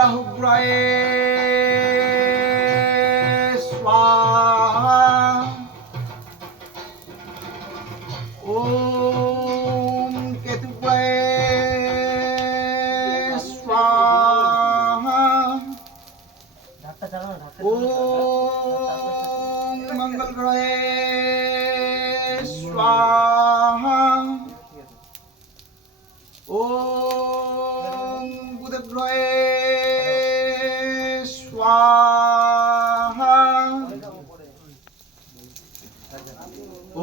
राहुग्रहे स्वाहा ओम केतुग्रहे स्वाहा ओम मंगल ग्रहे स्वाहा ओम बुध ग्रहे स्वाहा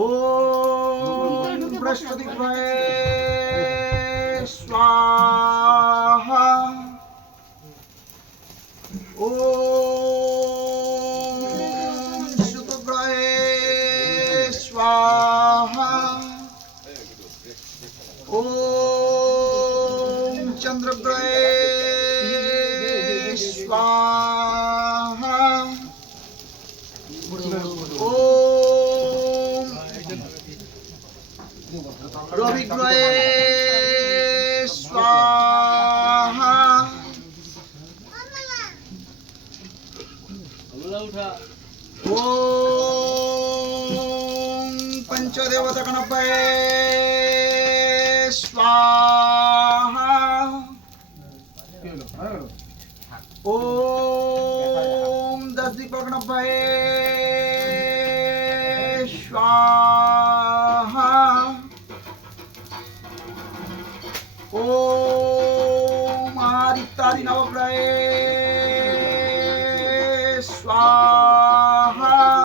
ओम बृहस्पति ग्रहे स्वाहा ओम शुक्र ग्रहे स्वाहा ओम चंद्र ग्रहे स्वाहा ओम रवि ग्रहे स्वाहा ओम पंचदेवता गणपये स्वाहा ओम 10 दीपक गणपये स्वाहा